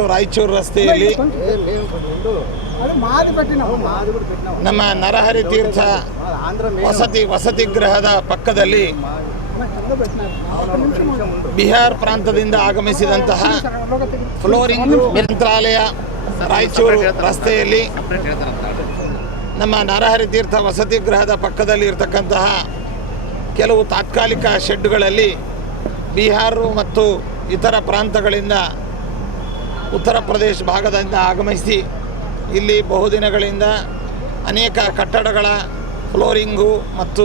ಮತ್ತು ರಾಯಚೂರು ರಸ್ತೆಯಲ್ಲಿ ನಮ್ಮ ನರಹರಿ ತೀರ್ಥ ವಸತಿ ಗೃಹದ ಪಕ್ಕದಲ್ಲಿ ಬಿಹಾರ್ ಪ್ರಾಂತದಿಂದ ಆಗಮಿಸಿದಂತಹ ಫ್ಲೋರಿಂಗ್ ಮಂತ್ರಾಲಯ ರಾಯಚೂರು ರಸ್ತೆಯಲ್ಲಿ ನಮ್ಮ ನರಹರಿ ತೀರ್ಥ ವಸತಿ ಗೃಹದ ಪಕ್ಕದಲ್ಲಿ ಇರತಕ್ಕಂತಹ ಕೆಲವು ತಾತ್ಕಾಲಿಕ ಶೆಡ್ಗಳಲ್ಲಿ ಬಿಹಾರ ಮತ್ತು ಇತರ ಪ್ರಾಂತಗಳಿಂದ ಉತ್ತರ ಪ್ರದೇಶ ಭಾಗದಿಂದ ಆಗಮಿಸಿ ಇಲ್ಲಿ ಬಹುದಿನಗಳಿಂದ ಅನೇಕ ಕಟ್ಟಡಗಳ ಫ್ಲೋರಿಂಗು ಮತ್ತು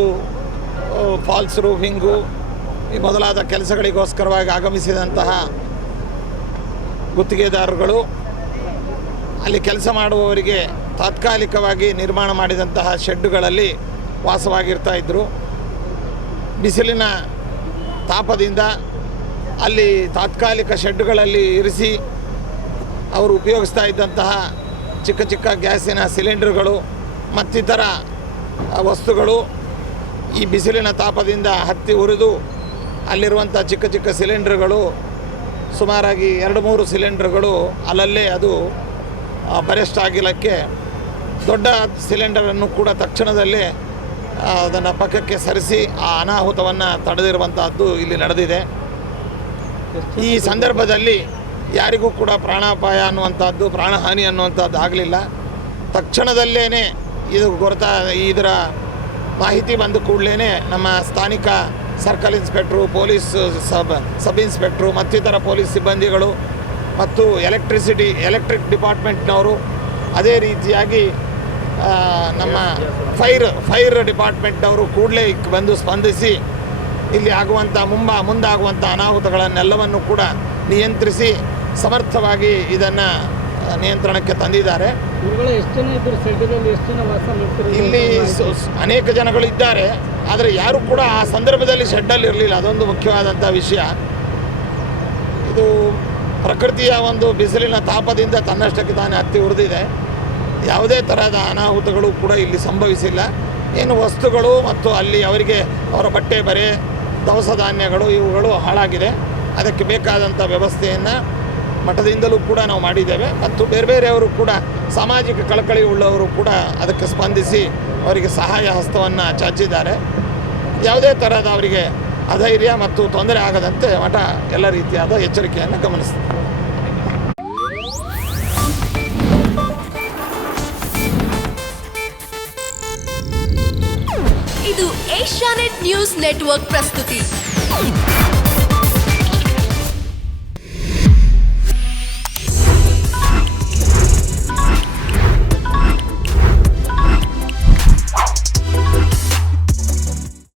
ಫಾಲ್ಸ್ ರೂಫಿಂಗು ಈ ಮೊದಲಾದ ಕೆಲಸಗಳಿಗೋಸ್ಕರವಾಗಿ ಆಗಮಿಸಿದಂತಹ ಗುತ್ತಿಗೆದಾರರುಗಳು ಅಲ್ಲಿ ಕೆಲಸ ಮಾಡುವವರಿಗೆ ತಾತ್ಕಾಲಿಕವಾಗಿ ನಿರ್ಮಾಣ ಮಾಡಿದಂತಹ ಶೆಡ್ಡುಗಳಲ್ಲಿ ವಾಸವಾಗಿರ್ತಾ ಇದ್ದರು. ಬಿಸಿಲಿನ ತಾಪದಿಂದ ಅಲ್ಲಿ ತಾತ್ಕಾಲಿಕ ಶೆಡ್ಡುಗಳಲ್ಲಿ ಇರಿಸಿ ಅವರು ಉಪಯೋಗಿಸ್ತಾ ಇದ್ದಂತಹ ಚಿಕ್ಕ ಚಿಕ್ಕ ಗ್ಯಾಸಿನ ಸಿಲಿಂಡರ್ಗಳು ಮತ್ತಿತರ ವಸ್ತುಗಳು ಈ ಬಿಸಿಲಿನ ತಾಪದಿಂದ ಹತ್ತಿ ಉರಿದು ಅಲ್ಲಿರುವಂಥ ಚಿಕ್ಕ ಚಿಕ್ಕ ಸಿಲಿಂಡರ್ಗಳು ಸುಮಾರಾಗಿ 2-3 ಸಿಲಿಂಡರ್ಗಳು ಅಲ್ಲಲ್ಲೇ ಅದು ಬರೆಸ್ಟ್ ಆಗಿಲ್ಲಕ್ಕೆ ದೊಡ್ಡ ಸಿಲಿಂಡರನ್ನು ಕೂಡ ತಕ್ಷಣದಲ್ಲೇ ಅದನ್ನು ಪಕ್ಕಕ್ಕೆ ಸರಿಸಿ ಆ ಅನಾಹುತವನ್ನು ತಡೆದಿರುವಂತಹದ್ದು ಇಲ್ಲಿ ನಡೆದಿದೆ. ಈ ಸಂದರ್ಭದಲ್ಲಿ ಯಾರಿಗೂ ಕೂಡ ಪ್ರಾಣಾಪಾಯ ಅನ್ನುವಂಥದ್ದು, ಪ್ರಾಣಹಾನಿ ಅನ್ನುವಂಥದ್ದು ಆಗಲಿಲ್ಲ. ತಕ್ಷಣದಲ್ಲೇ ಇದರ ಮಾಹಿತಿ ಬಂದ ಕೂಡಲೇ ನಮ್ಮ ಸ್ಥಾನಿಕ circle inspector, police sub inspector ಮತ್ತಿತರ ಪೊಲೀಸ್ ಸಿಬ್ಬಂದಿಗಳು ಮತ್ತು ಎಲೆಕ್ಟ್ರಿಕ್ ಡಿಪಾರ್ಟ್ಮೆಂಟ್ನವರು, ಅದೇ ರೀತಿಯಾಗಿ ನಮ್ಮ ಫೈರ್ ಡಿಪಾರ್ಟ್ಮೆಂಟ್ನವರು ಕೂಡಲೇ ಬಂದು ಸ್ಪಂದಿಸಿ ಇಲ್ಲಿ ಮುಂದಾಗುವಂಥ ಅನಾಹುತಗಳನ್ನೆಲ್ಲವನ್ನು ಕೂಡ ನಿಯಂತ್ರಿಸಿ ಸಮರ್ಥವಾಗಿ ಇದನ್ನು ನಿಯಂತ್ರಣಕ್ಕೆ ತಂದಿದ್ದಾರೆ. ಇಲ್ಲಿ ಅನೇಕ ಜನಗಳು ಇದ್ದಾರೆ, ಆದರೆ ಯಾರು ಕೂಡ ಆ ಸಂದರ್ಭದಲ್ಲಿ ಶೆಡ್ಡಲ್ಲಿ ಇರಲಿಲ್ಲ. ಅದೊಂದು ಮುಖ್ಯವಾದಂಥ ವಿಷಯ. ಇದು ಪ್ರಕೃತಿಯ ಒಂದು ಬಿಸಿಲಿನ ತಾಪದಿಂದ ತನ್ನಷ್ಟಕ್ಕೆ ತಾನೇ ಹತ್ತಿ ಉರಿದಿದೆ. ಯಾವುದೇ ತರಹದ ಅನಾಹುತಗಳು ಕೂಡ ಇಲ್ಲಿ ಸಂಭವಿಸಿಲ್ಲ. ಏನು ವಸ್ತುಗಳು ಮತ್ತು ಅಲ್ಲಿ ಅವರಿಗೆ ಅವರ ಬಟ್ಟೆ ಬರೆ ದವಸ ಧಾನ್ಯಗಳು ಇವುಗಳು ಹಾಳಾಗಿದೆ. ಅದಕ್ಕೆ ಬೇಕಾದಂಥ ವ್ಯವಸ್ಥೆಯನ್ನು ಮಠದಿಂದಲೂ ಕೂಡ ನಾವು ಮಾಡಿದ್ದೇವೆ ಮತ್ತು ಬೇರೆಯವರು ಕೂಡ ಸಾಮಾಜಿಕ ಕಳಕಳಿ ಉಳ್ಳವರು ಕೂಡ ಅದಕ್ಕೆ ಸ್ಪಂದಿಸಿ ಅವರಿಗೆ ಸಹಾಯ ಹಸ್ತವನ್ನು ಚಾಚಿದ್ದಾರೆ. ಯಾವುದೇ ಥರದ ಅವರಿಗೆ ಅಧೈರ್ಯ ಮತ್ತು ತೊಂದರೆ ಆಗದಂತೆ ಮಠ ಎಲ್ಲ ರೀತಿಯಾದ ಎಚ್ಚರಿಕೆಯನ್ನು ಗಮನಿಸ್ತದೆ. ಇದು ಏಷ್ಯಾನೆಟ್ ನ್ಯೂಸ್ ನೆಟ್ವರ್ಕ್ ಪ್ರಸ್ತುತಿ.